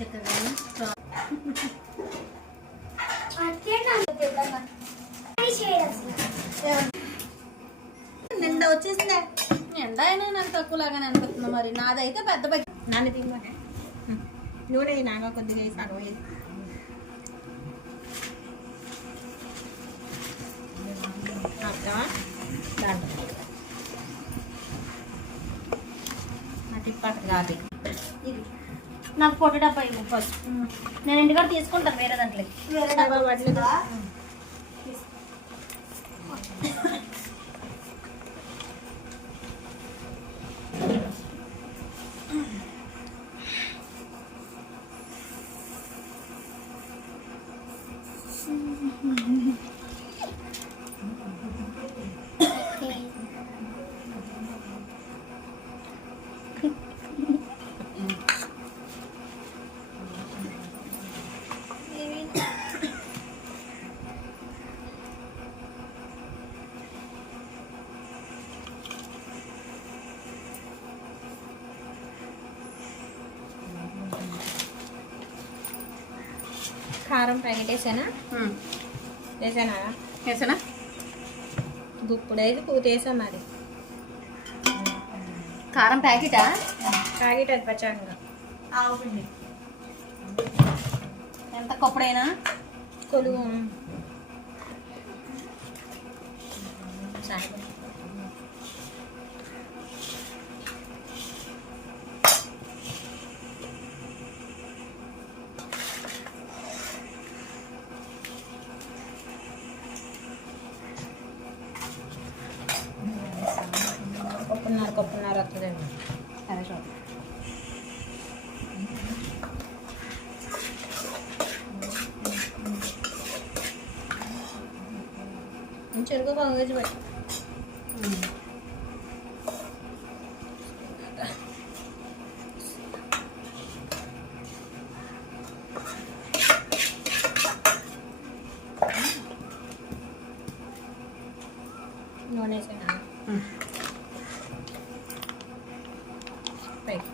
చక్కగా నిండా వచ్చేసిందే. ఎండ అయినా నాకు తక్కువలాగానే అనిపిస్తుంది. మరి నాదైతే పెద్ద బకెట్. నాన్న తిమ్మనే నూనె నాగా కొద్దిగా వేసాను వేసి దాంట్లో తిప్పాక కాదు. ఇది నాకు పొట్టు డబ్బా ఇవ్వు ఫస్ట్. నేను ఇంటికాడ తీసుకుంటాను వేరే దాంట్లో. వేరే డబ్బా పట్టలేదు. కారం ప్యాకెట్ వేసానా వేసానా వేసానా ఇప్పుడు వేసి పూత వేసా. మరి కారం ప్యాకెటా? ప్యాకెట్ అది పచ్చాక ఆవుపిండి ఎంత కొప్పుడైనా కొలువు కొప్పున్నర వస్తుందేమో. సరే చూద్దాం. చెరుకు బాగా పట్టి నూనె వేసాను పైకి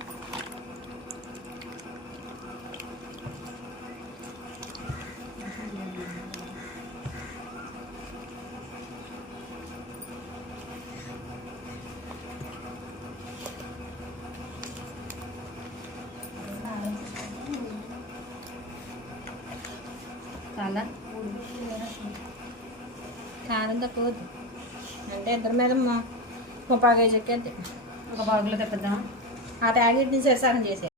చాలా కారం తక్కువ అంటే ఇద్దరి మీద ముప్పాగా చెక్కేది. ఒక బాగులో తెప్పిద్దాం. ఆ ప్యాకెట్ని సరిసగం చేసే